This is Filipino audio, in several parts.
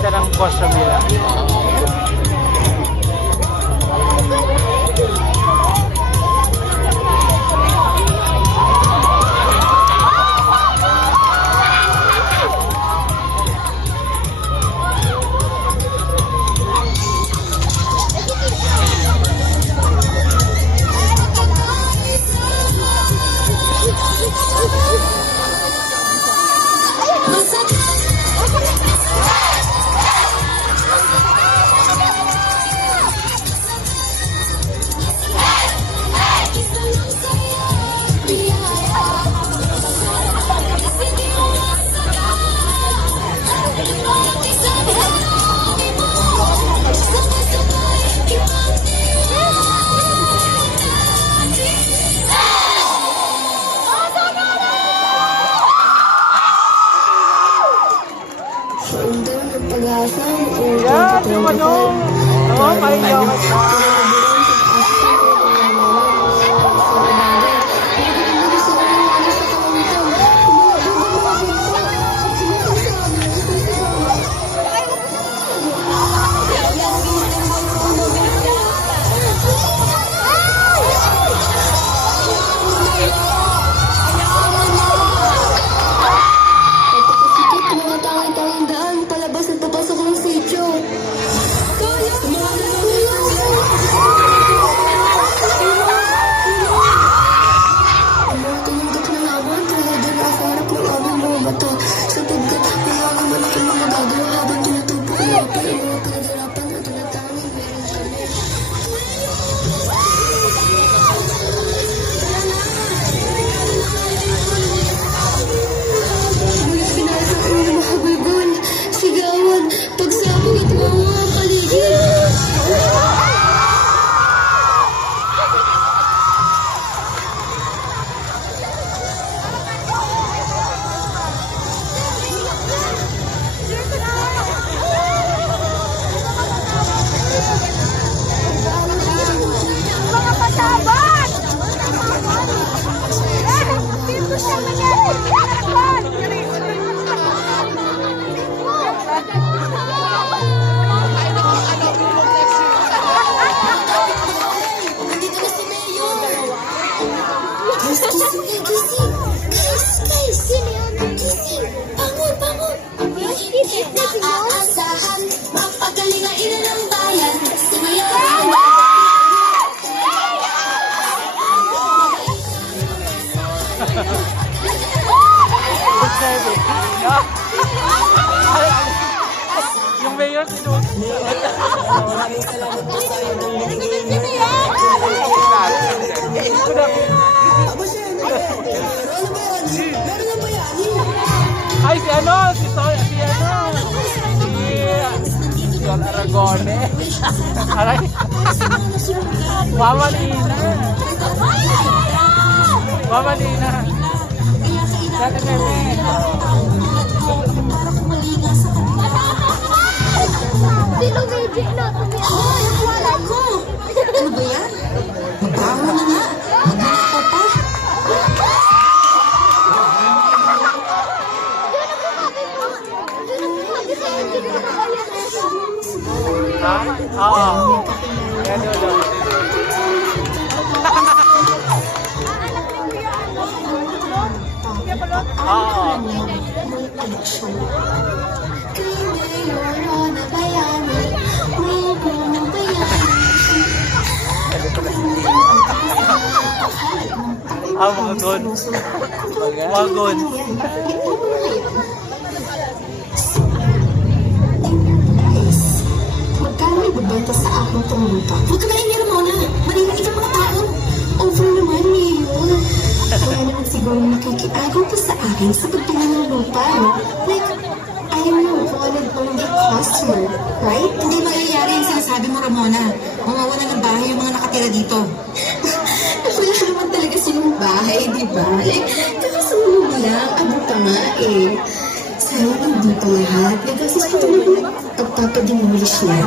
ganda ng costume nila. Yan, yung ano. Oo, kaya ka. Yung mayor sinuot. Maraming salamat po sa iyo ng binigay niyo. Ay, si ano? Si Sol Aragone. Aray. Mama Nina. Mama Nina. Dati kami. Sino medyo na? Hoy, ang wala ko! Ano ba yan? Magbaho na nga. Magbaho pa. Ha? Oo. Yan doon. Oo. Wagon. Wagon. Magkano ibabenta sa akin itong lupa? Huwag ka na inira muna. Marinig ang mga tao. Over naman, Mayor. Kaya naman siguro nakikiagaw pa sa akin sa pagpila ng lupa, no? Like, I am your one and only customer, right? Hindi mangyayari yung sinasabi mo, Ramona. Mawawalan ng bahay yung mga nakatira dito. Wala naman talaga silang bahay, di ba? Like, kakasunog lang. Abo pa nga eh. Sana hindi pa lahat. Kasi sa talagang pagpapademolish niya.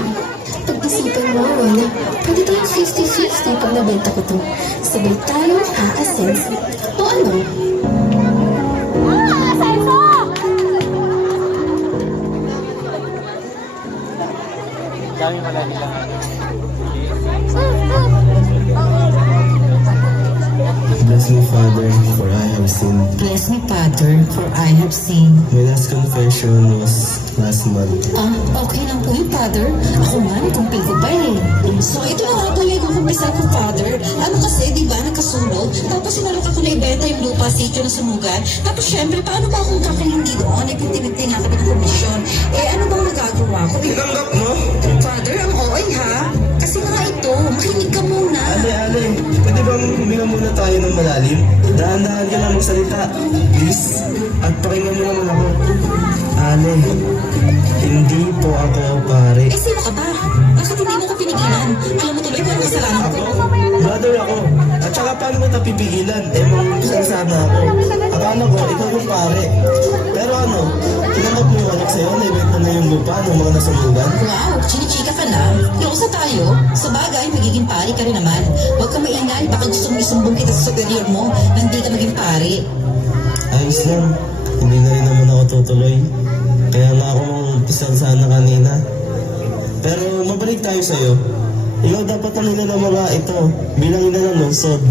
Pag-isipan mo, Rona, pwede tayong 50-50 pag nabenta ko to. Sabay tayong aasense. O ano? Dami pala nilang ano. Bless me, Father, for I have sinned. Bless me, Father, for I have sinned. My last confession was last month. Okay lang po yung Father. Ako man, kumpil ko pa eh. So, ito na nga po yung kumpisa ko, Father. Ano kasi, di ba, nagkasunog? Tapos sinalok ako na ibenta yung lupa, sityo na sunugan. Tapos, syempre, paano ba akong kakahindi doon? Nagpintimiti nga kami ng komisyon. Eh, ano bang magagawa ko? Tinanggap mo? Father, ang OA ha? Kasi nga ito, makinig ka muna. Ale, pwede bang huminga muna tayo ng malalim? Dahan-dahan ka lang magsalita. Please. At pakinggan mo naman ako. Ale, hindi po ako pare. Eh, sino ka ba? Bakit hindi mo ko pinigilan? Alam mo tuloy kung ano kasalanan ko. Brother ako. At saka paano mo tapipigilan? Eh, mga sana ako. Akala ko, ikaw yung pare. Pero ano, tinanggap mo yung anak sa'yo na ibenta na yung lupa ng mga nasunugan? Wow, chinichika ka na. Iusa tayo. Sa bagay, magiging pari ka rin naman. Huwag ka maingay, baka gusto mong isumbong kita sa superior mo na hindi ka maging pari. Ayos lang. Hindi na rin naman ako tutuloy. Kaya nga ako isang sana kanina. Pero mabalik tayo sa'yo. Ikaw dapat ang ina ng mga ito bilang ina ng lungsod.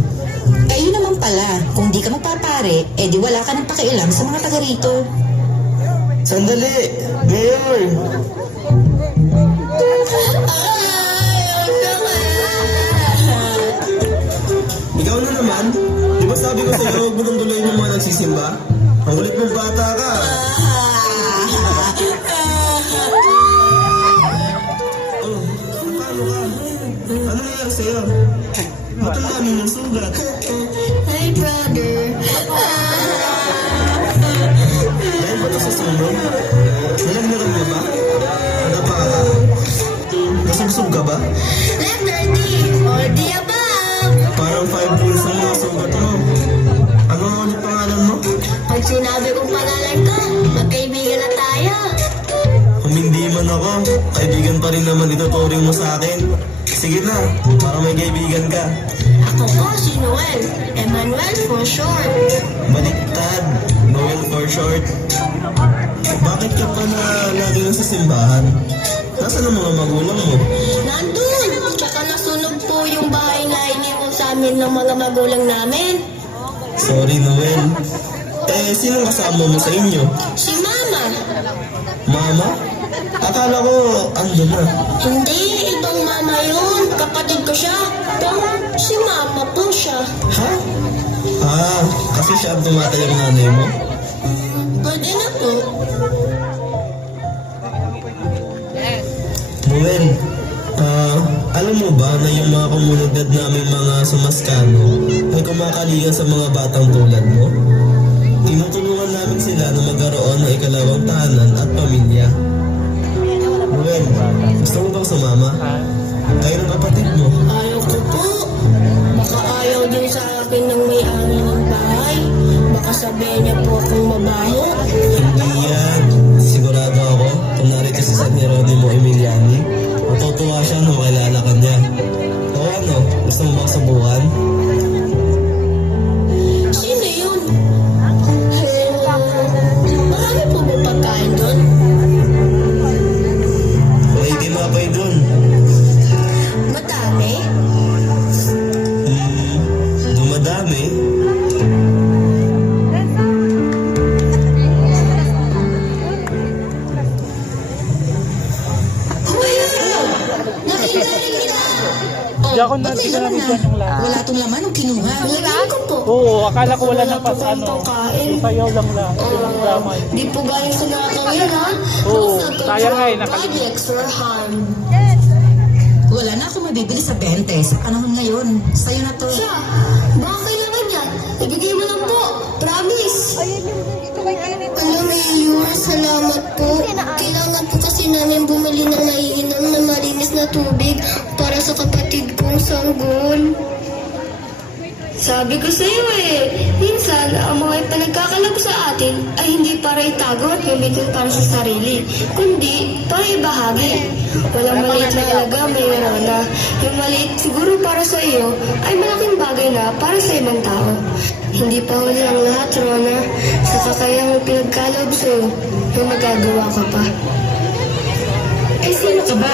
Kayo naman pala, kung di ka magpapare, eh di wala ka ng pakialam sa mga taga rito. Sandali! Mayor! Ikaw na naman? Di ba sabi ko sa'yo, huwag mo nang tuloyin yung mga nagsisimba? Ang kulit mong bata ka! Oh, paano ka? Ano nangyari sa'yo? Ba't ang dami mong sugat? Hi, brother. Dahil ba ito sa sunog? Nalagnagan mo ba? Ano pa ka? Nasubsob ka ba? Letter D, or the above. Parang 5 points ang mga sugat mo. Ano nga ulit pangalan mo? Pag sinabi kong pangalan ko, magkaibigan na tayo. Kung hindi man ako, kaibigan pa rin naman ituturing mo sa akin. Sige na, para may kaibigan ka. Ako po si Noel. Emmanuel for short. Baliktad, Noel for short. Bakit ka pa na lagi nasa simbahan? Nasaan ang mga magulang mo? Nandun! Tsaka nasunog po yung bahay na iniwan sa amin ng mga magulang namin. Sorry, Noel. Eh, sino kasama mo sa inyo? Si Mama. Mama? Akala ko, ando na. Hindi, ibang Mama yun. Kapatid ko siya. Pero si Mama po siya. Ha? Ah, kasi siya ang tumatay ang nanay mo? Pwede na po. Noel, alam mo ba na yung mga komunidad namin mga sumaskano ay kumakaligan sa mga batang tulad mo? Tinutulungan namin sila na magkaroon ng ikalawang tahanan at pamilya. Noel, gusto mo bang sumama? Kayo ng kapatid mo. Ayaw ko po. Baka ayaw din sa akin ng may-ari ng bahay. Baka sabihin niya po akong mabaho. Hindi yan. Sigurado ako, kung narito si San Jeronimo Emiliani, matutuwa siya na makilala ka niya. O ano, gusto mo bang subukan? Sino yun? Marami po ba pagkain doon? May tinapay dun. Madami? Dumadami. Nakigaling nila! Hindi ako na, hindi ko na-vision yung lahat. Wala tong laman nung kinuha. Wala ko po. Oo, akala ko wala nang Wala po pas ano. pagkain. Yung sayaw lang lang. Yung drama yun. Di po galing sa nakakawin, ha? Oo, Sa sayang nga eh, projects or harm. Wala na ako mabibili sa 20. Sa panahon ngayon. Sa'yo na to. Siya, baka kailangan niya. Ibigay mo lang po. Promise. Alam mo, Mayor, salamat po. Kailangan po kasi namin bumili ng naiinom na malinis na tubig para sa kapatid kong sanggol. Sabi ko sa iyo minsan ang mga pinagkakalab sa atin ay hindi para itago at gamitin para sa sarili, kundi para ibahagi. Walang maliit na halaga, mayroon na. Yung maliit siguro para sa iyo ay malaking bagay na para sa ibang tao. Hindi pa huli ang lahat, Rona. Sa kakayang pinagkaloob sa iyo, may magagawa ka pa. Eh, sino ka ba?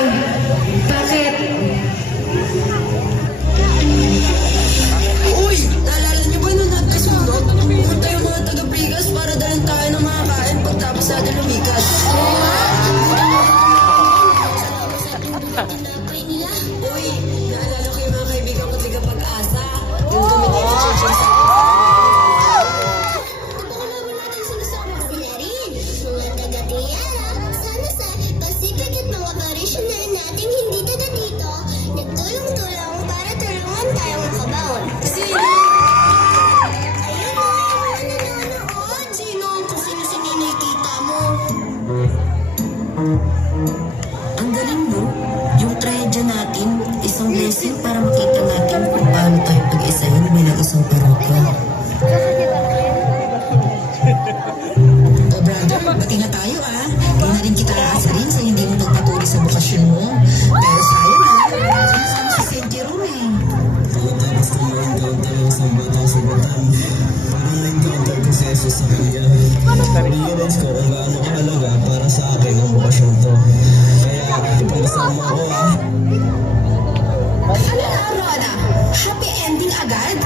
blessing para makita natin kung paano tayo pag-isahin bilang isang parokya. O brother, bati na tayo ah. Kaya na rin kita aasarin sa hindi mo pagpatuloy sa bukasyon mo. Pero sayang ah, kasama si St. Jerome eh. Pagkatapos ko ma-encounter ang isang batang sugatan, parang na-encounter ko si Jesus sa kanya. Na-realize ko kung gaano kahalaga para sa akin ang bukasyon to. Kaya ipagsama ko ah. Ano na, Rhoda? Happy ending agad?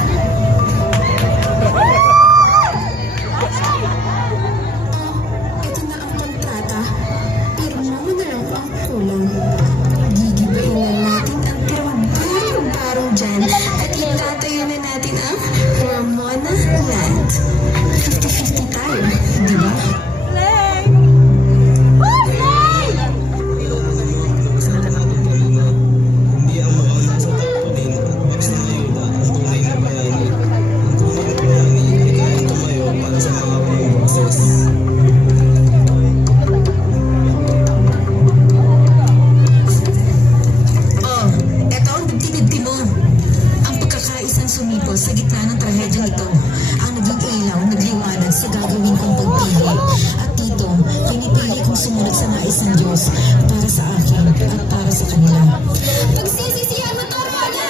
Ito na ang kontrata. Pirma mo na lang ang kulang. Gigibayin na natin ang pirma-barong dyan at itatayo na natin ang Ramona Land. 50-50 tayo, di ba? Hindi ang mga nasa tapunin at box na ayuda ang tunay na bayani. Ang tunay na bayani ay kaya tumayo para sa mga boses. Oh, eto ang dibdib mo. Ang pagkakaisang sumipol sa gitna ng trahedya ito ang naging ilaw, nagliwanag sa gagawin kong pagpili. At dito, pinipili kong sumunod sa nais ng Diyos para sa akin at para sa kanila. Pagsisisihan mo to, Rhoda!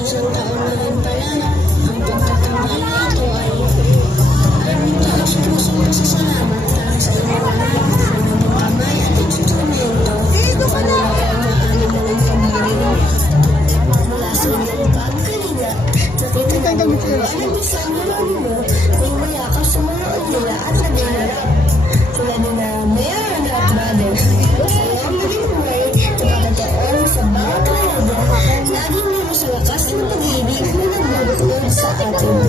Isang taon na rin pala, ang pagtatanggal nito ay taas pusong pasasalamat para sa inyo lahat. Ang kamay at instrumento, ang anim na lang pamilya. Mula sa inyong pagkalinga, nakita na mo ang isang marami mo ay mayakap sa mga ulila at naglalaro. Sila na Mayor at Brother, masaya ang maging buhay, kapagkataon sa bawat lahada, laging mo sa lakas ng pag-ibig na nagbubukod sa atin.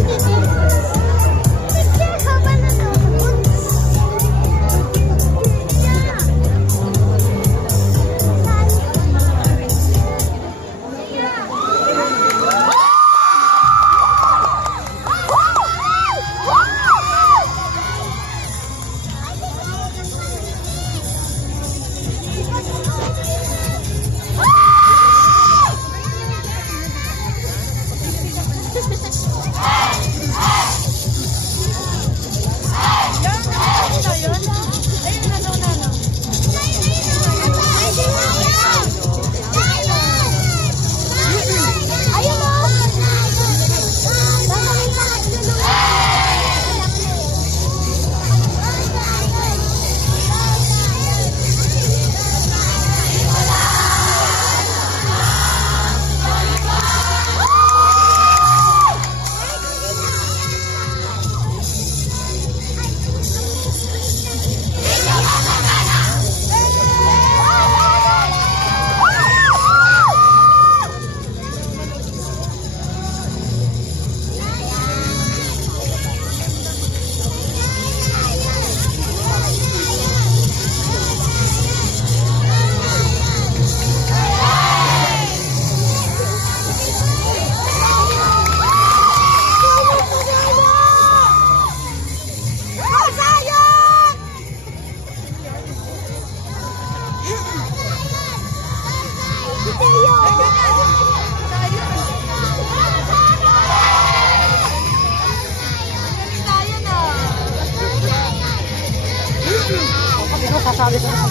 Sasali ka na.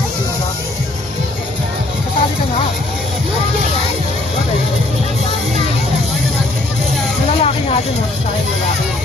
Sasali ka na. Yung lalaki natin, sa akin lalaki.